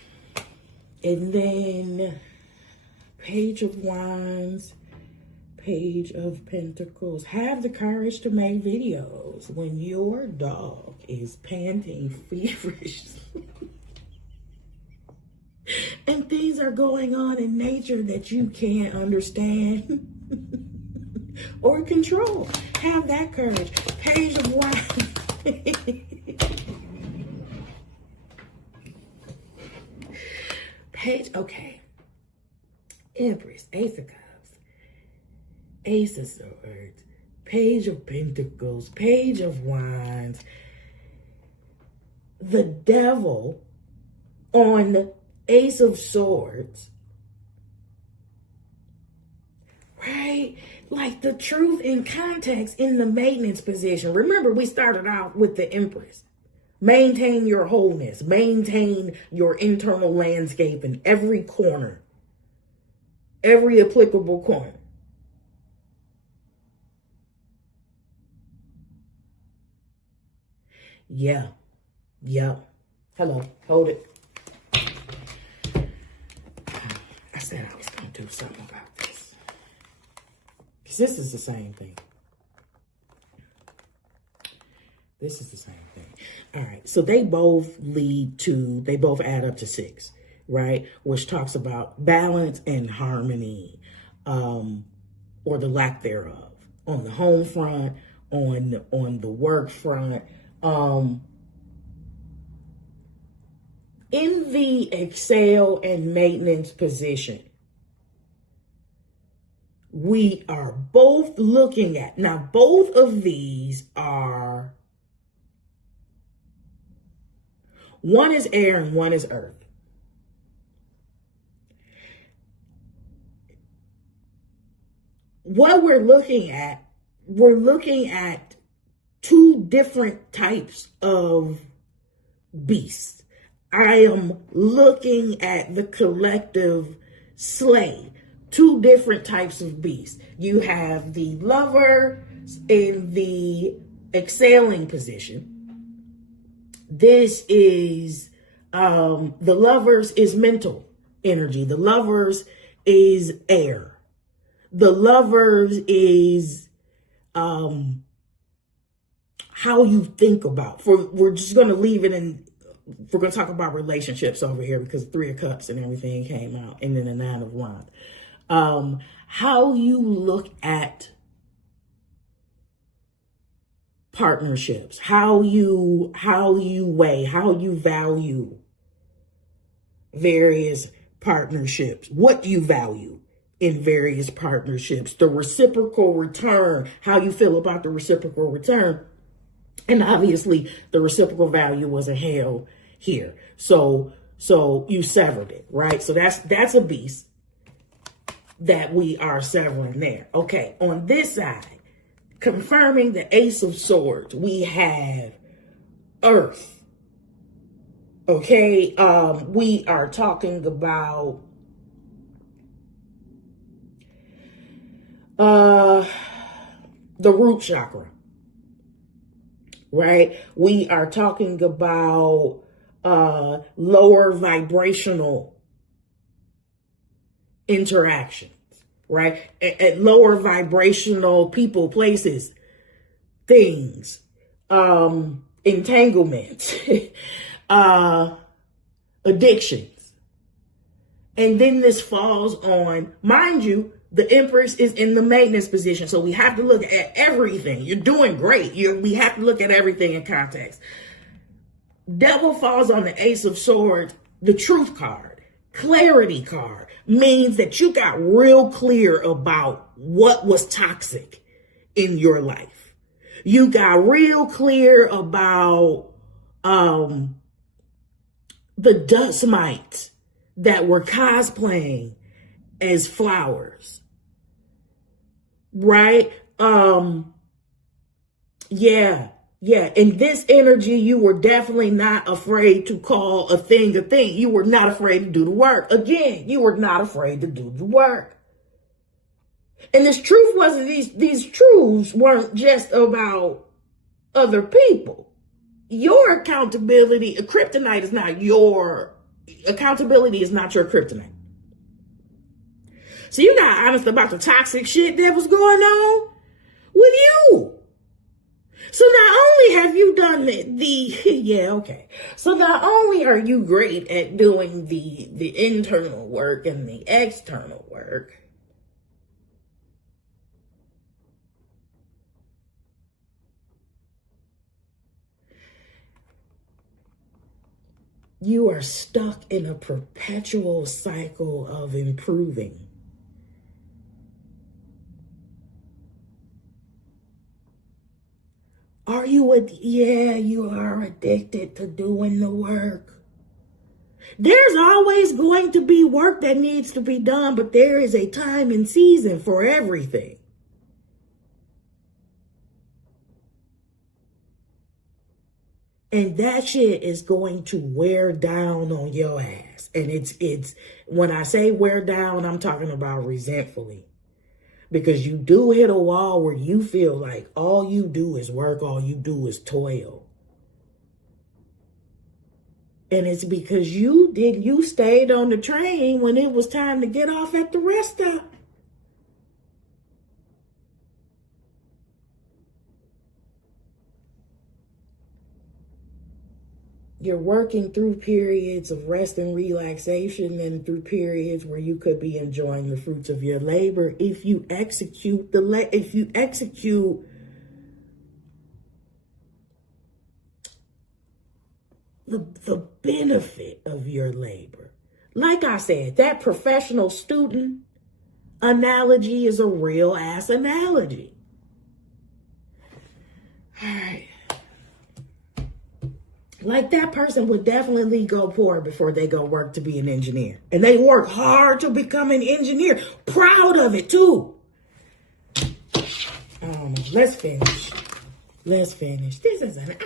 And then Page of Wands, Page of Pentacles. Have the courage to make videos when your dog is panting feverishly. And things are going on in nature that you can't understand or control. Have that courage. Page of Wands. Okay. Empress, Ace of Cups. Ace of Swords, Page of Pentacles, Page of Wands, the Devil on Ace of Swords, right? Like the truth in context in the maintenance position. Remember, we started out with the Empress. Maintain your wholeness. Maintain your internal landscape in every corner. Every applicable corner. Yeah. Hello. Hold it. I said I was going to do something about this. Because this is the same thing. This is the same thing. All right. So they both add up to 6, right? Which talks about balance and harmony, or the lack thereof, on the home front, on the work front. In the excel and maintenance position, we are both looking at, now both of these are, one is air and one is earth. What we're looking at 2 different types of beasts. I am looking at the collective sleigh. 2 different types of beasts. You have the lover in the exhaling position. This is, the lovers is mental energy. The lovers is air. The lovers is how you think about. We're just going to leave it in. We're going to talk about relationships over here because 3 of Cups and everything came out, and then the 9 of Wands. How you look at partnerships, how you weigh, how you value various partnerships, what you value in various partnerships, the reciprocal return, how you feel about the reciprocal return. And obviously the reciprocal value was a hell here. So you severed it, right? So that's a beast that we are severing there. Okay, on this side, confirming the Ace of Swords, we have Earth. Okay, we are talking about the root chakra, right? We are talking about lower vibrational interactions, right? At lower vibrational people, places, things, entanglements, addictions. And then this falls on, mind you, the Empress is in the maintenance position. So we have to look at everything. You're doing great. We have to look at everything in context. Devil falls on the Ace of Swords, the truth card, clarity card, means that you got real clear about what was toxic in your life. You got real clear about the dust mites that were cosplaying as flowers, right? Yeah. In this energy, you were definitely not afraid to call a thing a thing. You were not afraid to do the work. Again, you were not afraid to do the work. And this truth wasn't, these truths weren't just about other people. Your accountability, a kryptonite is not your, accountability is not your kryptonite. So you got honest about the toxic shit that was going on with you. So not only have you done so not only are you great at doing the internal work and the external work, you are stuck in a perpetual cycle of improving. Are you yeah, you are addicted to doing the work. There's always going to be work that needs to be done, but there is a time and season for everything. And that shit is going to wear down on your ass. And it's when I say wear down, I'm talking about resentfully. Because you do hit a wall where you feel like all you do is work, all you do is toil. And it's because you stayed on the train when it was time to get off at the rest stop. You're working through periods of rest and relaxation and through periods where you could be enjoying the fruits of your labor if you execute the benefit of your labor. Like I said, that professional student analogy is a real ass analogy. All right. Like that person would definitely go poor before they go work to be an engineer. And they work hard to become an engineer. Proud of it too. I don't know. Let's finish. This is an hour.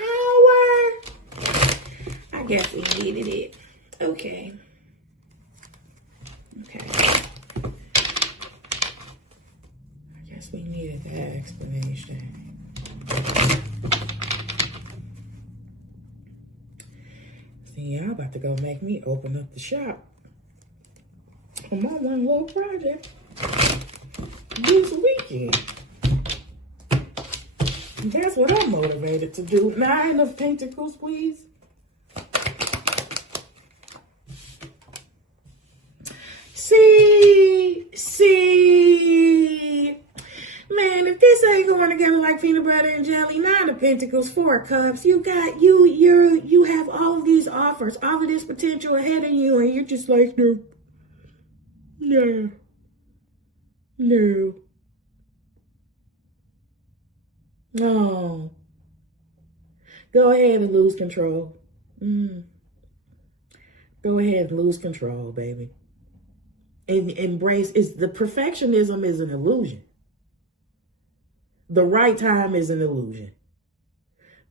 I guess we needed it. Okay. I guess we needed that explanation. Y'all about to go make me open up the shop on my one little project this weekend. That's what I'm motivated to do. 9 of Pentacles, please. See. Man, if this ain't going together like peanut butter and jelly, 9 of Pentacles, 4 of Cups, you have all of these offers, all of this potential ahead of you, and you're just like, no. Go ahead and lose control. Go ahead and lose control, baby. And embrace, the perfectionism is an illusion. The right time is an illusion.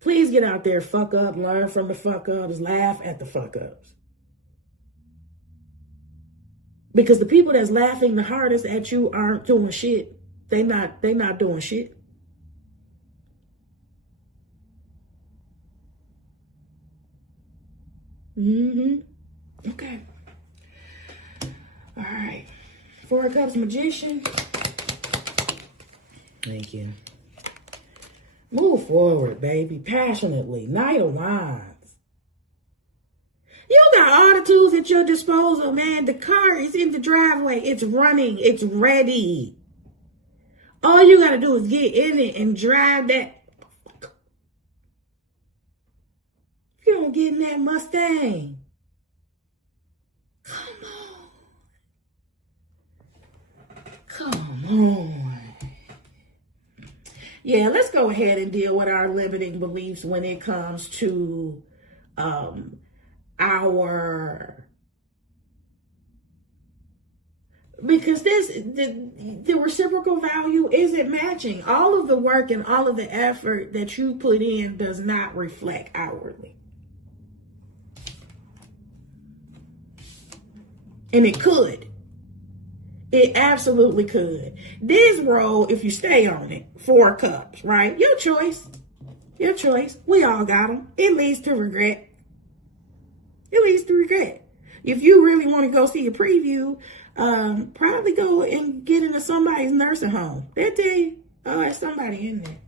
Please get out there, fuck up, learn from the fuck ups, laugh at the fuck ups. Because the people that's laughing the hardest at you aren't doing shit. They not doing shit. Okay. All right. 4 of Cups, Magician. Thank you. Move forward, baby, passionately. Knight of Wands. You got all the tools at your disposal, man. The car is in the driveway. It's running. It's ready. All you got to do is get in it and drive that. You don't get in that Mustang. Come on. Yeah, let's go ahead and deal with our limiting beliefs when it comes to because the reciprocal value isn't matching. All of the work and all of the effort that you put in does not reflect outwardly. And it could. It absolutely could. This road, if you stay on it, 4 Cups, right? Your choice. We all got them. It leads to regret. If you really want to go see a preview, probably go and get into somebody's nursing home. They'll tell you, oh, there's somebody in there.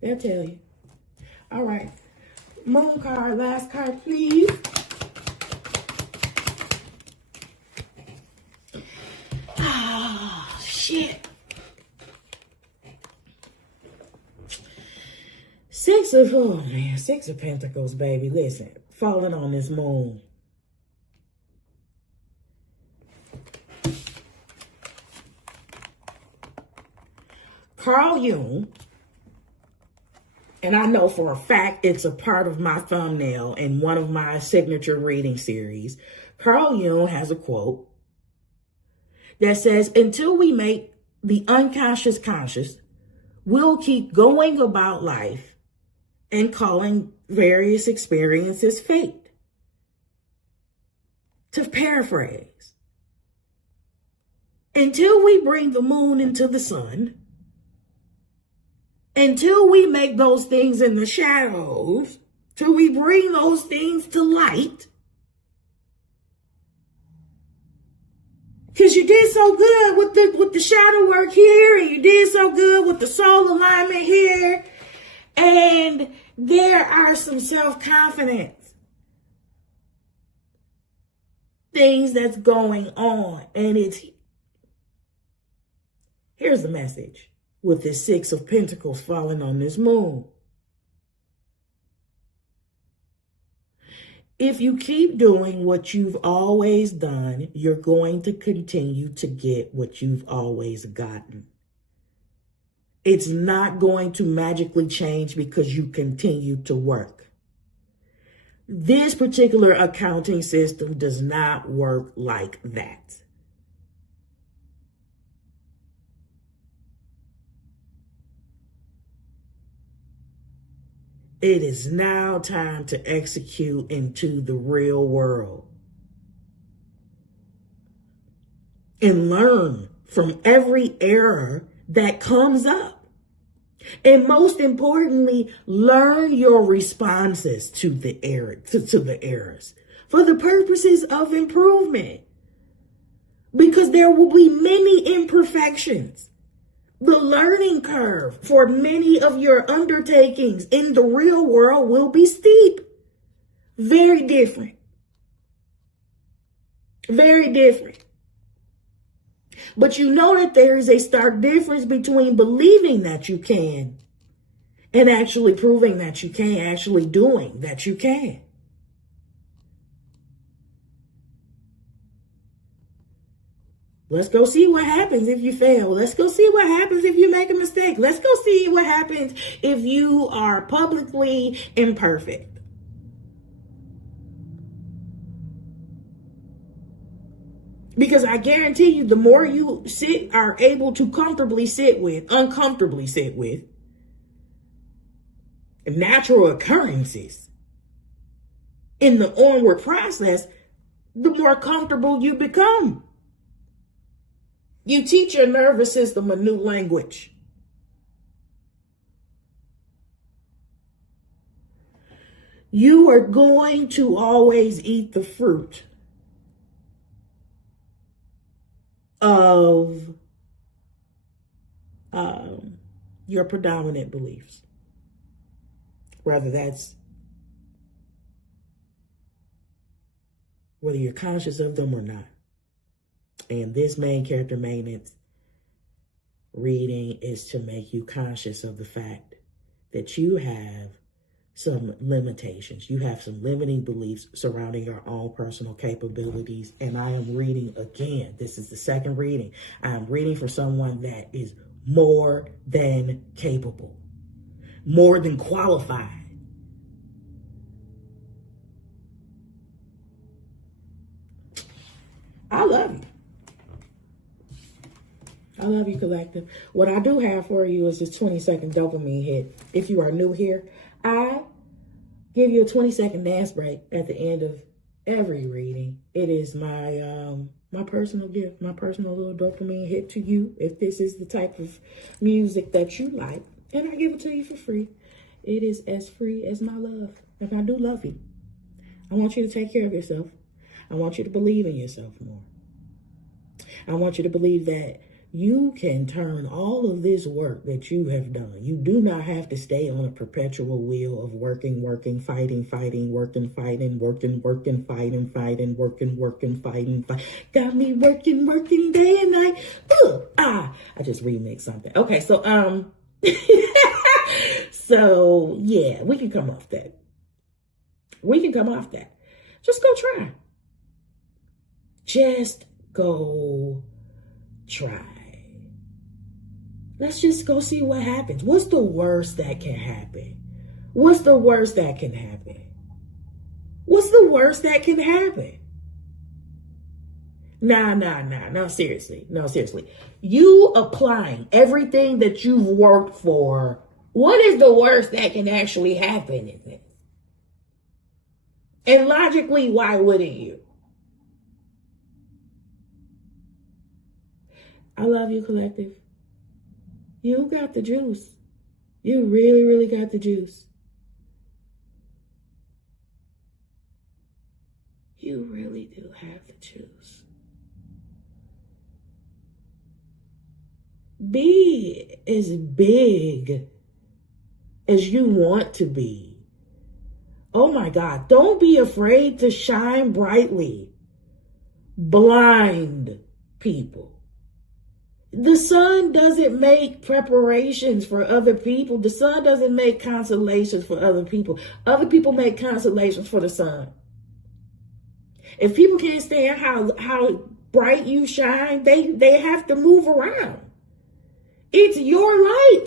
They'll tell you. All right. Moon card, last card, please. Shit. 6 of Pentacles, baby. Listen, falling on this moon. Carl Jung and I know for a fact it's a part of my thumbnail in one of my signature reading series, Carl Jung has a quote that says, until we make the unconscious conscious, we'll keep going about life and calling various experiences fate. To paraphrase, until we bring the moon into the sun, until we make those things in the shadows, till we bring those things to light, because you did so good with the shadow work here, and you did so good with the soul alignment here, and there are some self-confidence things that's going on, and here's the message with this Six of Pentacles falling on this moon. If you keep doing what you've always done, you're going to continue to get what you've always gotten. It's not going to magically change because you continue to work. This particular accounting system does not work like that. It is now time to execute into the real world and learn from every error that comes up. And most importantly, learn your responses to the errors for the purposes of improvement, because there will be many imperfections. The learning curve for many of your undertakings in the real world will be steep. Very different. Very different. But you know that there is a stark difference between believing that you can and actually proving that you can, actually doing that you can. Let's go see what happens if you fail. Let's go see what happens if you make a mistake. Let's go see what happens if you are publicly imperfect. Because I guarantee you, the more you are able to uncomfortably sit with natural occurrences in the onward process, the more comfortable you become. You teach your nervous system a new language. You are going to always eat the fruit of your predominant beliefs. Whether you're conscious of them or not. And this main character maintenance reading is to make you conscious of the fact that you have some limitations. You have some limiting beliefs surrounding your own personal capabilities. And I am reading again. This is the second reading. I am reading for someone that is more than capable, more than qualified. I love you. I love you, collective. What I do have for you is this 20-second dopamine hit. If you are new here, I give you a 20-second dance break at the end of every reading. It is my personal gift, my personal little dopamine hit to you. If this is the type of music that you like, and I give it to you for free. It is as free as my love. And I do love you. I want you to take care of yourself. I want you to believe in yourself more. I want you to believe that you can turn all of this work that you have done. You do not have to stay on a perpetual wheel of working, fighting, working, fighting, fighting. Got me working day and night. I just remixed something. Okay, so so yeah, we can come off that. Just go try. Just go try. Let's just go see what happens. What's the worst that can happen? What's the worst that can happen? What's the worst that can happen? Nah. No, seriously. You applying everything that you've worked for. What is the worst that can actually happen in this? And logically, why wouldn't you? I love you, collective. You got the juice. You really, really got the juice. You really do have the juice. Be as big as you want to be. Oh my God, don't be afraid to shine brightly. Blind people. The sun doesn't make preparations for other people. The sun doesn't make consolations for other people. Other people make consolations for the sun. If people can't stand how bright you shine, they have to move around. It's your light.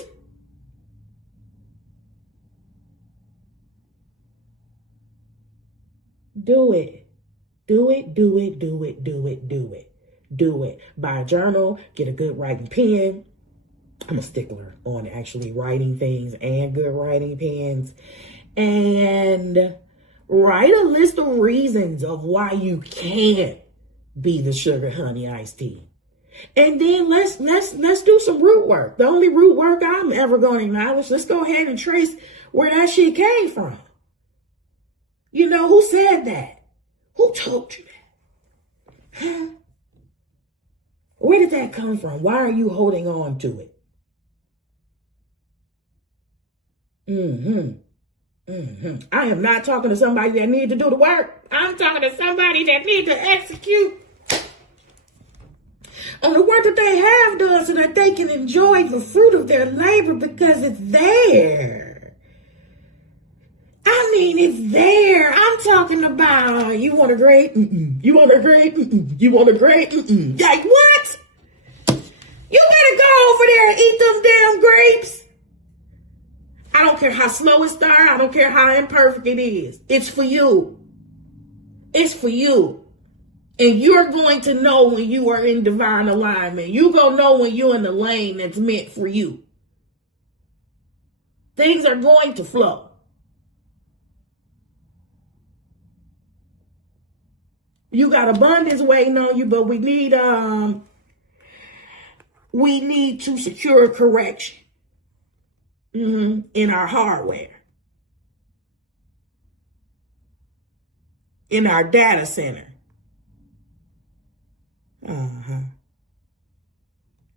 Do it. Do it. Buy a journal, get a good writing pen. I'm a stickler on actually writing things and good writing pens. And write a list of reasons of why you can't be the sugar honey iced tea. And then let's do some root work. The only root work I'm ever going to acknowledge. Let's go ahead and trace where that shit came from. You know, who said that? Who told you that? Huh? Where did that come from? Why are you holding on to it? I am not talking to somebody that needs to do the work. I'm talking to somebody that needs to execute on the work that they have done so that they can enjoy the fruit of their labor because it's there. I mean, it's there. I'm talking about, you want a grade? You want a grade? You want a grade? Like, what? You better go over there and eat them damn grapes. I don't care how slow it starts. I don't care how imperfect it is. It's for you. It's for you. And you're going to know when you are in divine alignment. You're going to know when you're in the lane that's meant for you. Things are going to flow. You got abundance waiting on you, but we need to secure correction in our hardware, in our data center.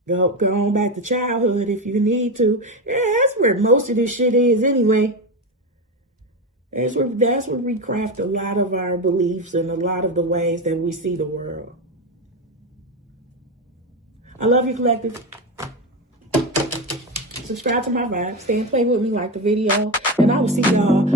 Go on back to childhood if you need to. Yeah, that's where most of this shit is anyway. That's where we craft a lot of our beliefs and a lot of the ways that we see the world. I love you, collective. Subscribe to my vibe. Stay and play with me, like the video. And I will see y'all